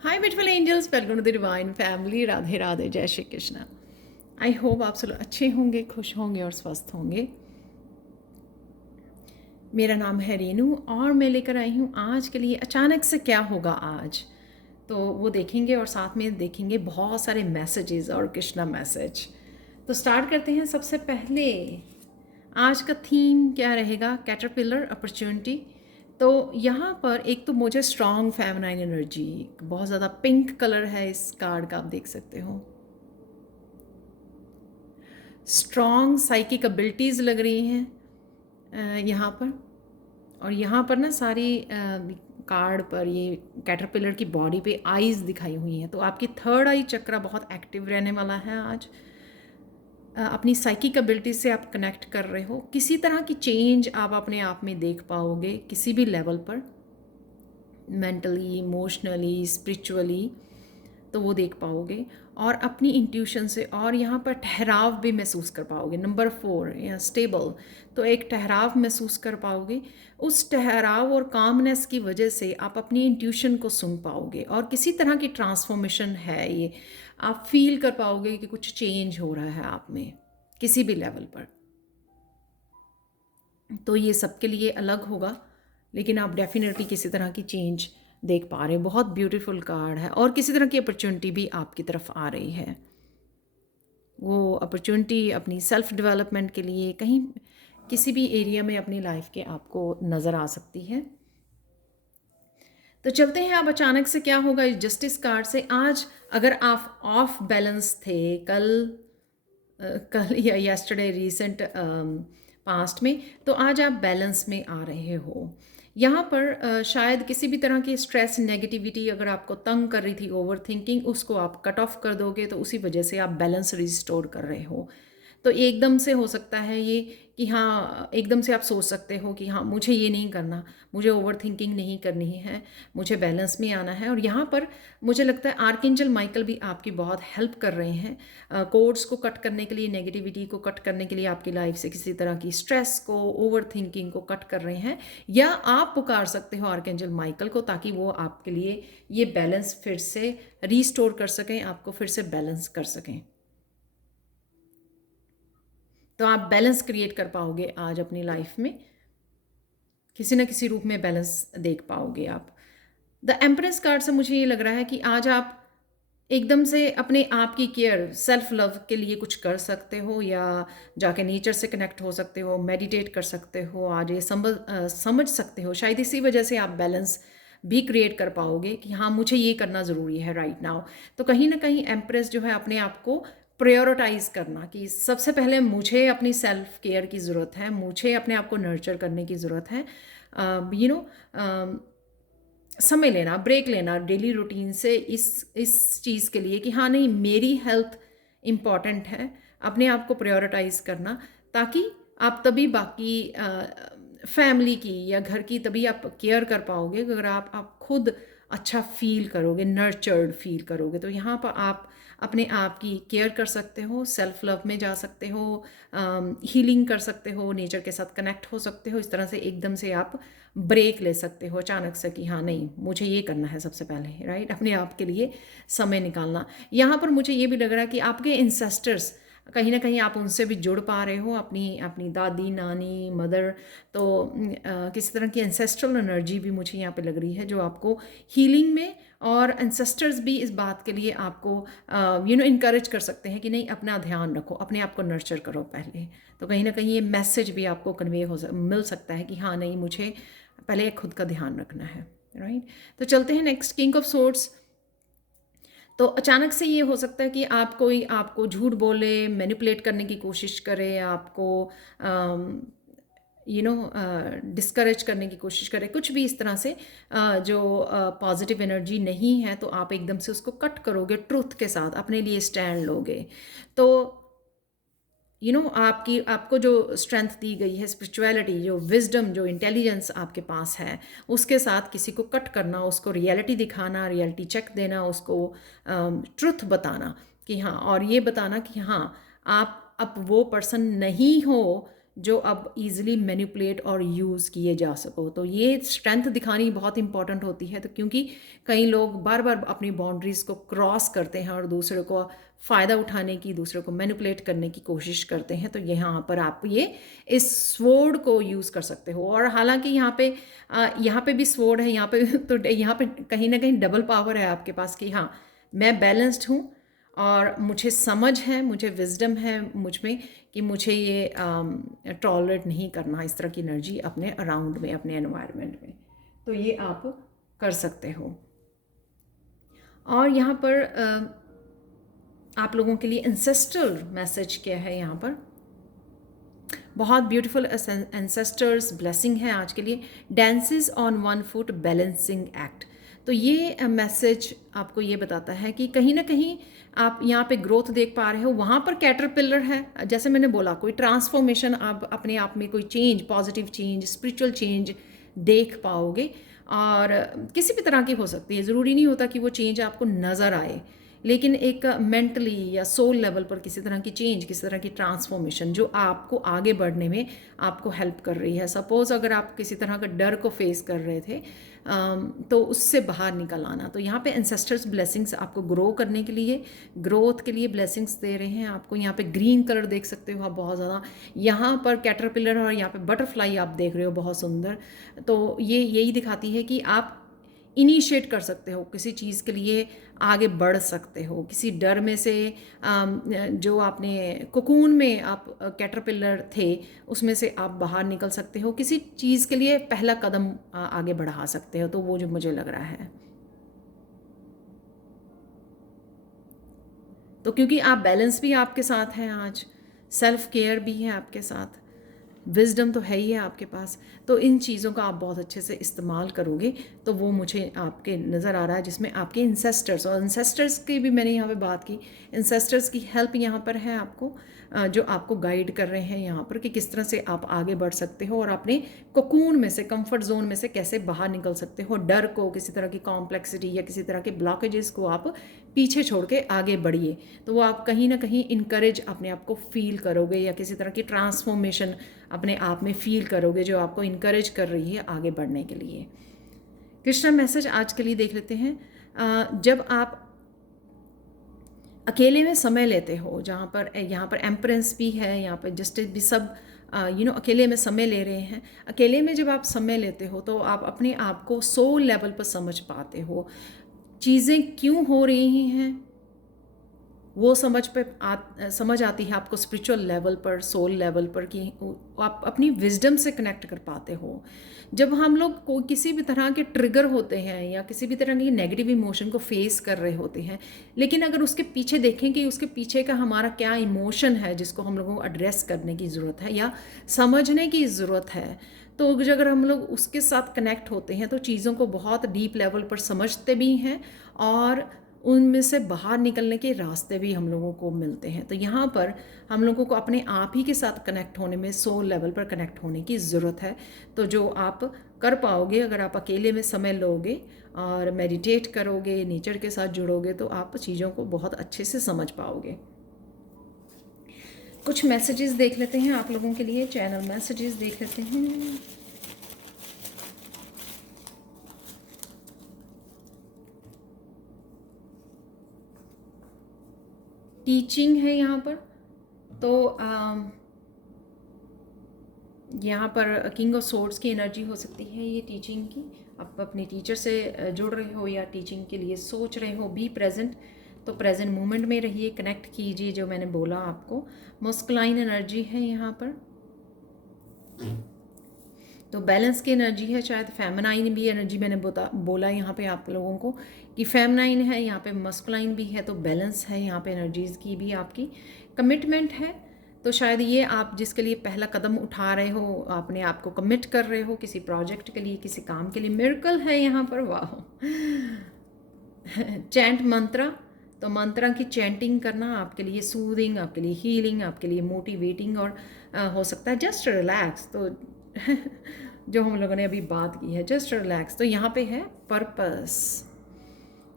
Hi beautiful angels, welcome to the divine family. Radhe Radhe, जय Shri Krishna. I hope आप सब अच्छे होंगे, खुश होंगे और स्वस्थ होंगे। मेरा नाम है रेनू और मैं लेकर आई हूँ आज के लिए अचानक से क्या होगा आज, तो वो देखेंगे और साथ में देखेंगे बहुत सारे मैसेजेस और कृष्णा मैसेज। तो स्टार्ट करते हैं। सबसे पहले आज का थीम क्या रहेगा? Caterpillar opportunity. तो यहाँ पर एक तो मुझे स्ट्रॉन्ग फेमिनाइन एनर्जी, बहुत ज़्यादा पिंक कलर है इस कार्ड का, आप देख सकते हो। स्ट्रॉन्ग साइकिक एबिलिटीज़ लग रही हैं यहाँ पर। और यहाँ पर ना सारी कार्ड पर ये कैटरपिलर की बॉडी पे आईज़ दिखाई हुई हैं, तो आपकी थर्ड आई चक्रा बहुत एक्टिव रहने वाला है आज। अपनी साइकिक एबिलिटी से आप कनेक्ट कर रहे हो, किसी तरह की चेंज आप अपने आप में देख पाओगे किसी भी लेवल पर, मेंटली, इमोशनली, स्पिरिचुअली, तो वो देख पाओगे। और अपनी इंट्यूशन से और यहाँ पर ठहराव भी महसूस कर पाओगे। नंबर 4 या स्टेबल, तो एक ठहराव महसूस कर पाओगे। उस ठहराव और कामनेस की वजह से आप अपनी इंट्यूशन को सुन पाओगे और किसी तरह की ट्रांसफॉर्मेशन है ये, आप फील कर पाओगे कि कुछ चेंज हो रहा है आप में किसी भी लेवल पर। तो ये सबके लिए अलग होगा, लेकिन आप डेफिनेटली किसी तरह की चेंज देख पा रहे हैं। बहुत ब्यूटीफुल कार्ड है और किसी तरह की अपॉर्चुनिटी भी आपकी तरफ आ रही है। वो अपॉर्चुनिटी अपनी सेल्फ डेवलपमेंट के लिए कहीं किसी भी एरिया में अपनी लाइफ के आपको नज़र आ सकती है। तो चलते हैं अब अचानक से क्या होगा इस जस्टिस कार्ड से। आज अगर आप ऑफ बैलेंस थे कल या यस्टरडे रिसेंट पास्ट में, तो आज आप बैलेंस में आ रहे हो। यहाँ पर शायद किसी भी तरह की स्ट्रेस, नेगेटिविटी अगर आपको तंग कर रही थी, ओवर थिंकिंग, उसको आप कट ऑफ कर दोगे, तो उसी वजह से आप बैलेंस रिस्टोर कर रहे हो। तो एकदम से हो सकता है ये कि हाँ, एकदम से आप सोच सकते हो कि हाँ, मुझे ये नहीं करना, मुझे ओवर थिंकिंग नहीं करनी है, मुझे बैलेंस में आना है। और यहाँ पर मुझे लगता है आर्कएंजल माइकल भी आपकी बहुत हेल्प कर रहे हैं कोड्स को कट करने के लिए, नेगेटिविटी को कट करने के लिए, आपकी लाइफ से किसी तरह की स्ट्रेस को, ओवर थिंकिंग को कट कर रहे हैं। या आप पुकार सकते हो आर्कएंजल माइकल को, ताकि वो आपके लिए ये बैलेंस फिर से रीस्टोर कर सकें, आपको फिर से बैलेंस कर सकें। तो आप बैलेंस क्रिएट कर पाओगे आज अपनी लाइफ में, किसी न किसी रूप में बैलेंस देख पाओगे आप। द एम्प्रेस कार्ड से मुझे ये लग रहा है कि आज आप एकदम से अपने आप की केयर, सेल्फ लव के लिए कुछ कर सकते हो, या जाके नेचर से कनेक्ट हो सकते हो, मेडिटेट कर सकते हो। आज ये समझ सकते हो, शायद इसी वजह से आप बैलेंस भी क्रिएट कर पाओगे कि हाँ, मुझे ये करना ज़रूरी है राइट नाउ। तो कहीं ना कहीं एम्प्रेस जो है अपने आप को प्रायोरिटाइज करना कि सबसे पहले मुझे अपनी सेल्फ केयर की ज़रूरत है, मुझे अपने आप को नर्चर करने की ज़रूरत है। समय लेना, ब्रेक लेना डेली रूटीन से इस चीज़ के लिए कि हाँ नहीं, मेरी हेल्थ इम्पॉर्टेंट है, अपने आप को प्रायोरिटाइज करना, ताकि आप तभी बाकी फैमिली की या घर की तभी आप केयर कर पाओगे अगर आप खुद अच्छा फील करोगे, नर्चर्ड फील करोगे। तो यहाँ पर आप अपने आप की केयर कर सकते हो, सेल्फ लव में जा सकते हो, हीलिंग कर सकते हो, नेचर के साथ कनेक्ट हो सकते हो। इस तरह से एकदम से आप ब्रेक ले सकते हो अचानक से कि हाँ नहीं, मुझे ये करना है सबसे पहले, राइट? अपने आप के लिए समय निकालना। यहाँ पर मुझे ये भी लग रहा है कि आपके इंसेस्टर्स, कहीं ना कहीं आप उनसे भी जुड़ पा रहे हो, अपनी अपनी दादी, नानी, मदर। तो किसी तरह की एंसेस्ट्रल एनर्जी भी मुझे यहाँ पे लग रही है, जो आपको हीलिंग में, और एंसेस्टर्स भी इस बात के लिए आपको इनकरेज कर सकते हैं कि नहीं, अपना ध्यान रखो, अपने आप को नर्चर करो पहले। तो कहीं ना कहीं ये मैसेज भी आपको कन्वे मिल सकता है कि हाँ नहीं, मुझे पहले खुद का ध्यान रखना है, राइट? तो चलते हैं नेक्स्ट, किंग ऑफ सोर्ड्स। तो अचानक से ये हो सकता है कि कोई आपको झूठ बोले, मैनिपुलेट करने की कोशिश करे, आपको डिस्करेज करने की कोशिश करे, कुछ भी इस तरह से जो पॉजिटिव एनर्जी नहीं है, तो आप एकदम से उसको कट करोगे, ट्रूथ के साथ अपने लिए स्टैंड लोगे। तो आपको जो स्ट्रेंथ दी गई है, स्पिरिचुअलिटी, जो विजडम, जो इंटेलिजेंस आपके पास है, उसके साथ किसी को कट करना, उसको रियलिटी दिखाना, रियलिटी चेक देना, उसको ट्रुथ बताना कि हाँ, और ये बताना कि हाँ, आप अब वो पर्सन नहीं हो जो अब ईज़िली मैनिपुलेट और यूज़ किए जा सको। तो ये स्ट्रेंथ दिखानी बहुत इंपॉर्टेंट होती है, तो क्योंकि कई लोग बार बार अपनी बाउंड्रीज़ को क्रॉस करते हैं और दूसरे को फ़ायदा उठाने की, दूसरे को मैनिपुलेट करने की कोशिश करते हैं। तो यहाँ पर आप ये इस स्वॉर्ड को यूज़ कर सकते हो। और हालांकि यहाँ पे भी स्वॉर्ड है, यहाँ पे तो यहाँ पे कहीं ना कहीं डबल पावर है आपके पास कि हाँ, मैं बैलेंस्ड हूँ और मुझे समझ है, मुझे विजडम है मुझ में कि मुझे ये टॉलरेट नहीं करना इस तरह की एनर्जी अपने अराउंड में, अपने एनवायरनमेंट में। तो ये आप कर सकते हो। और यहाँ पर आप लोगों के लिए एंसेस्ट्रल मैसेज क्या है, यहाँ पर बहुत ब्यूटीफुल एंसेस्टर्स ब्लेसिंग है आज के लिए। Dances on one foot balancing act. तो ये मैसेज आपको ये बताता है कि कहीं ना कहीं आप यहाँ पे ग्रोथ देख पा रहे हो, वहाँ पर कैटरपिलर है। जैसे मैंने बोला, कोई ट्रांसफॉर्मेशन आप अपने आप में, कोई change, positive change, spiritual change देख पाओगे। और किसी भी तरह की हो सकती है, ज़रूरी नहीं होता कि वो चेंज आपको नज़र आए, लेकिन एक मेंटली या सोल लेवल पर किसी तरह की चेंज, किसी तरह की ट्रांसफॉर्मेशन जो आपको आगे बढ़ने में आपको हेल्प कर रही है। सपोज़ अगर आप किसी तरह का डर को फेस कर रहे थे, तो उससे बाहर निकल आना। तो यहाँ पे एंसेस्टर्स ब्लेसिंग्स आपको ग्रो करने के लिए, ग्रोथ के लिए ब्लेसिंग्स दे रहे हैं आपको। यहाँ पे ग्रीन कलर देख सकते हो आप बहुत ज़्यादा, यहाँ पर कैटरपिलर और यहाँ पे बटरफ्लाई आप देख रहे हो बहुत सुंदर। तो ये यही दिखाती है कि आप इनिशिएट कर सकते हो, किसी चीज़ के लिए आगे बढ़ सकते हो, किसी डर में से जो आपने कोकून में आप कैटरपिलर थे उसमें से आप बाहर निकल सकते हो, किसी चीज़ के लिए पहला कदम आगे बढ़ा सकते हो। तो वो जो मुझे लग रहा है, तो क्योंकि आप बैलेंस भी आपके साथ हैं आज, सेल्फ केयर भी है आपके साथ, विजडम तो है ही है आपके पास, तो इन चीज़ों का आप बहुत अच्छे से इस्तेमाल करोगे। तो वो मुझे आपके नज़र आ रहा है, जिसमें आपके इंसेस्टर्स, और इंसेस्टर्स की भी मैंने यहाँ पे बात की, इंसेस्टर्स की हेल्प यहाँ पर है आपको, जो आपको गाइड कर रहे हैं यहाँ पर कि किस तरह से आप आगे बढ़ सकते हो और अपने कोकून में से, कंफर्ट जोन में से कैसे बाहर निकल सकते हो। डर को, किसी तरह की कॉम्प्लेक्सिटी या किसी तरह के ब्लॉकेजेस को आप पीछे छोड़ के आगे बढ़िए। तो वो आप कहीं ना कहीं इनकरेज अपने आप को फील करोगे, या किसी तरह की ट्रांसफॉर्मेशन अपने आप में फील करोगे जो आपको इनकरेज कर रही है आगे बढ़ने के लिए। कृष्णा मैसेज आज के लिए देख लेते हैं। जब आप अकेले में समय लेते हो, जहाँ पर यहाँ पर एम्प्रेस भी है, यहाँ पर जस्टिस भी, सब अकेले में समय ले रहे हैं। अकेले में जब आप समय लेते हो तो आप अपने आप को सोल लेवल पर समझ पाते हो, चीज़ें क्यों हो रही हैं वो समझ आती है आपको स्पिरिचुअल लेवल पर, सोल लेवल पर, कि आप अपनी विजडम से कनेक्ट कर पाते हो। जब हम लोग को किसी भी तरह के ट्रिगर होते हैं या किसी भी तरह की नेगेटिव इमोशन को फेस कर रहे होते हैं, लेकिन अगर उसके पीछे देखें कि उसके पीछे का हमारा क्या इमोशन है जिसको हम लोगों को एड्रेस करने की ज़रूरत है या समझने की ज़रूरत है, तो अगर हम लोग उसके साथ कनेक्ट होते हैं तो चीज़ों को बहुत डीप लेवल पर समझते भी हैं और उनमें से बाहर निकलने के रास्ते भी हम लोगों को मिलते हैं। तो यहाँ पर हम लोगों को अपने आप ही के साथ कनेक्ट होने में, सोल लेवल पर कनेक्ट होने की ज़रूरत है। तो जो आप कर पाओगे अगर आप अकेले में समय लोगे और मेडिटेट करोगे, नेचर के साथ जुड़ोगे, तो आप चीज़ों को बहुत अच्छे से समझ पाओगे। कुछ मैसेजेस देख लेते हैं आप लोगों के लिए, चैनल मैसेजेस देख लेते हैं। टीचिंग है यहाँ पर, तो यहाँ पर किंग ऑफ सोर्ड्स की एनर्जी हो सकती है ये टीचिंग की। आप अपने टीचर से जुड़ रहे हो या टीचिंग के लिए सोच रहे हो, बी प्रेजेंट। तो प्रेजेंट मोमेंट में रहिए, कनेक्ट कीजिए, जो मैंने बोला आपको। मस्कुलाइन एनर्जी है यहाँ पर, तो बैलेंस की एनर्जी है। शायद फेमिनाइन भी एनर्जी मैंने बोला यहाँ पे आप लोगों को कि फेमिनाइन है, यहाँ पे मस्कुलाइन भी है, तो बैलेंस है यहाँ पे एनर्जीज़ की भी। आपकी कमिटमेंट है, तो शायद ये आप जिसके लिए पहला कदम उठा रहे हो, अपने आप को कमिट कर रहे हो किसी प्रोजेक्ट के लिए, किसी काम के लिए। मिरेकल है यहाँ पर, वाह। चैंट मंत्रा, तो मंत्रा की चैंटिंग करना आपके लिए सूदिंग, आपके लिए हीलिंग, आपके लिए मोटिवेटिंग, और हो सकता है जस्ट रिलैक्स। तो जो हम लोगों ने अभी बात की है, जस्ट रिलैक्स। तो यहाँ पे है पर्पस,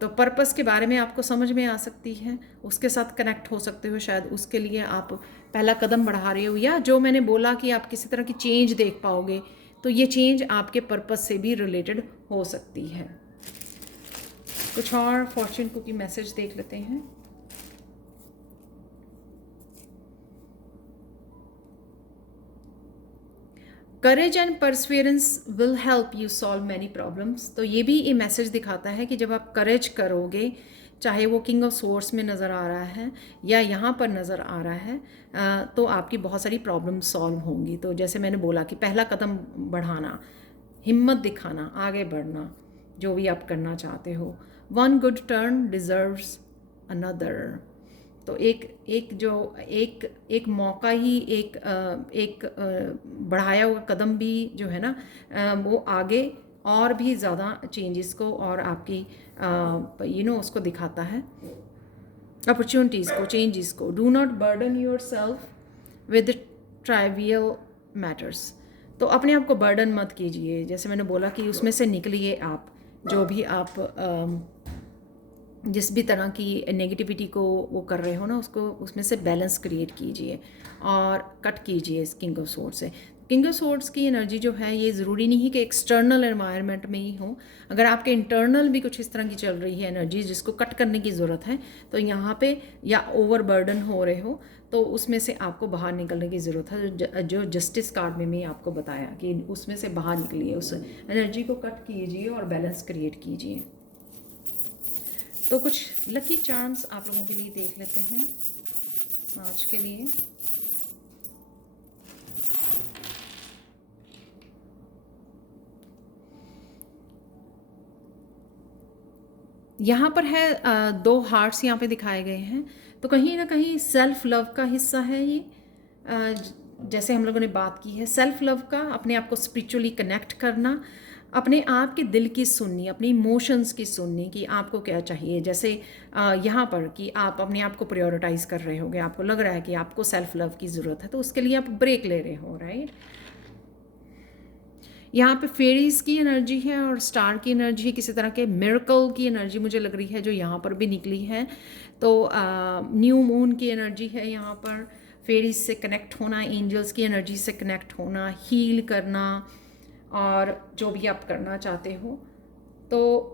तो पर्पस के बारे में आपको समझ में आ सकती है, उसके साथ कनेक्ट हो सकते हो। शायद उसके लिए आप पहला कदम बढ़ा रहे हो, या जो मैंने बोला कि आप किसी तरह की चेंज देख पाओगे, तो ये चेंज आपके पर्पस से भी रिलेटेड हो सकती है। कुछ और फॉर्च्यून कुकी मैसेज देख लेते हैं। Courage and Perseverance will help you solve many problems. तो ये भी ये मैसेज दिखाता है कि जब आप करेज करोगे, चाहे वो किंग ऑफ सोर्स में नज़र आ रहा है या यहाँ पर नज़र आ रहा है, तो आपकी बहुत सारी प्रॉब्लम सॉल्व होंगी। तो जैसे मैंने बोला कि पहला कदम बढ़ाना, हिम्मत दिखाना, आगे बढ़ना, जो भी आप करना चाहते हो। One good turn deserves another. तो एक मौका ही एक बढ़ाया हुआ कदम भी जो है ना, वो आगे और भी ज़्यादा चेंजेस को और आपकी उसको दिखाता है, अपॉर्चुनिटीज़ को, चेंजेस को। Do not burden your self with trivial matters. तो अपने आप को बर्डन मत कीजिए। जैसे मैंने बोला कि उसमें से निकलिए आप, जो भी आप जिस भी तरह की नेगेटिविटी को वो कर रहे हो ना, उसको उसमें से बैलेंस क्रिएट कीजिए और कट कीजिए इस किंग ऑफ सोर्ड्स से। किंग ऑफ सोर्ड्स की एनर्जी जो है, ये ज़रूरी नहीं है कि एक्सटर्नल एनवायरनमेंट में ही हो। अगर आपके इंटरनल भी कुछ इस तरह की चल रही है एनर्जी जिसको कट करने की ज़रूरत है, तो यहाँ पे या ओवर बर्डन हो रहे हो, तो उसमें से आपको बाहर निकलने की ज़रूरत है। जो जस्टिस कार्ड में भी आपको बताया कि उसमें से बाहर निकलिए, उस एनर्जी को कट कीजिए और बैलेंस क्रिएट कीजिए। तो कुछ लकी चार्म्स आप लोगों के लिए देख लेते हैं आज के लिए। यहाँ पर है 2 हार्ट्स यहाँ पे दिखाए गए हैं। तो कहीं ना कहीं सेल्फ लव का हिस्सा है ये। जैसे हम लोगों ने बात की है सेल्फ लव का, अपने आप को स्पिरिचुअली कनेक्ट करना, अपने आप के दिल की सुननी, अपनी इमोशंस की सुननी कि आपको क्या चाहिए। जैसे यहाँ पर कि आप अपने आप को प्रायोरिटाइज कर रहे होगे, आपको लग रहा है कि आपको सेल्फ लव की ज़रूरत है, तो उसके लिए आप ब्रेक ले रहे हो, राइट। यहाँ पे फेरीज की एनर्जी है और स्टार की एनर्जी, किसी तरह के मिरेकल की एनर्जी मुझे लग रही है जो यहाँ पर भी निकली है। तो न्यू मून की एनर्जी है यहाँ पर, फेरीज से कनेक्ट होना, एंजल्स की एनर्जी से कनेक्ट होना, हील करना, और जो भी आप करना चाहते हो। तो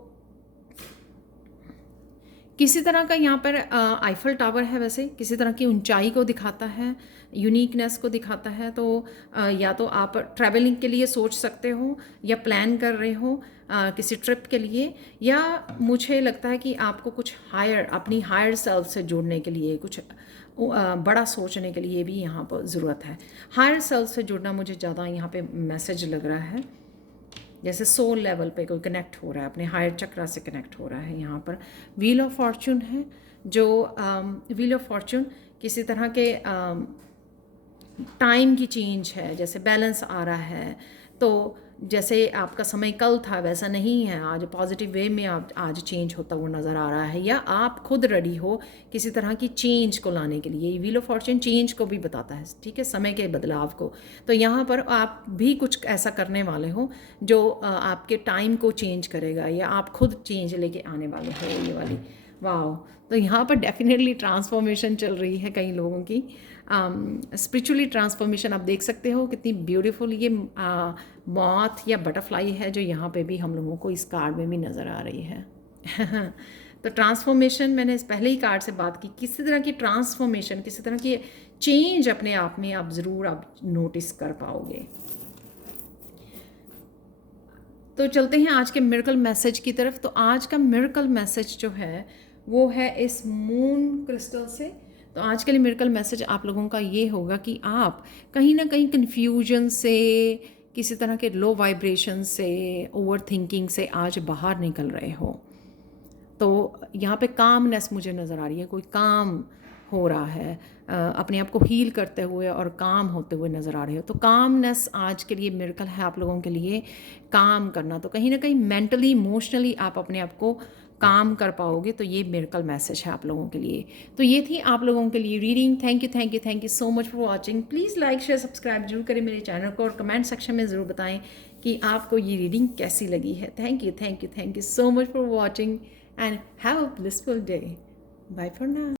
किसी तरह का यहाँ पर आईफल टावर है, वैसे किसी तरह की ऊंचाई को दिखाता है, यूनिकनेस को दिखाता है। तो या तो आप ट्रैवलिंग के लिए सोच सकते हो या प्लान कर रहे हो किसी ट्रिप के लिए, या मुझे लगता है कि आपको कुछ हायर, अपनी हायर सेल्फ से जुड़ने के लिए, कुछ बड़ा सोचने के लिए भी यहाँ पर ज़रूरत है। हायर सेल्फ से जुड़ना मुझे ज़्यादा यहाँ पे मैसेज लग रहा है, जैसे सोल लेवल पे कोई कनेक्ट हो रहा है, अपने हायर चक्रा से कनेक्ट हो रहा है। यहाँ पर व्हील ऑफ फॉर्चून है, जो व्हील ऑफ फॉर्चून किसी तरह के टाइम की चेंज है, जैसे बैलेंस आ रहा है। तो जैसे आपका समय कल था वैसा नहीं है आज, पॉजिटिव वे में आप आज चेंज होता हुआ नज़र आ रहा है, या आप खुद रेडी हो किसी तरह की चेंज को लाने के लिए। व्हील ऑफ फॉर्चून चेंज को भी बताता है, ठीक है, समय के बदलाव को। तो यहाँ पर आप भी कुछ ऐसा करने वाले हो जो आपके टाइम को चेंज करेगा, या आप खुद चेंज लेके आने वाले हो, ये वाली। वाह, तो यहाँ पर डेफिनेटली ट्रांसफॉर्मेशन चल रही है कई लोगों की, स्पिरिचुअली ट्रांसफॉर्मेशन। आप देख सकते हो कितनी ब्यूटीफुल ये मॉथ या बटरफ्लाई है जो यहाँ पे भी हम लोगों को इस कार्ड में भी नज़र आ रही है। तो ट्रांसफॉर्मेशन, मैंने इस पहले ही कार्ड से बात की, किसी तरह की ट्रांसफॉर्मेशन, किसी तरह की चेंज अपने आप में आप ज़रूर आप नोटिस कर पाओगे। तो चलते हैं आज के मिरेकल मैसेज की तरफ। तो आज का मिरेकल मैसेज जो है वो है इस मून क्रिस्टल से। तो आज के लिए मिरेकल मैसेज आप लोगों का ये होगा कि आप कहीं ना कहीं कन्फ्यूजन से, किसी तरह के लो वाइब्रेशन से, ओवर थिंकिंग से आज बाहर निकल रहे हो। तो यहाँ पे कामनेस मुझे नज़र आ रही है, कोई काम हो रहा है, अपने आप को हील करते हुए और काम होते हुए नज़र आ रहे हो। तो कामनेस आज के लिए मिरेकल है आप लोगों के लिए, काम करना। तो कहीं ना कहीं मेंटली, इमोशनली आप अपने आप को काम कर पाओगे। तो ये मिरेकल मैसेज है आप लोगों के लिए। तो ये थी आप लोगों के लिए reading. Thank you so much for watching. Please like share subscribe जरूर करें मेरे चैनल को, और कमेंट सेक्शन में ज़रूर बताएं कि आपको ये रीडिंग कैसी लगी है। Thank you so much for watching and have a blissful day. Bye for now.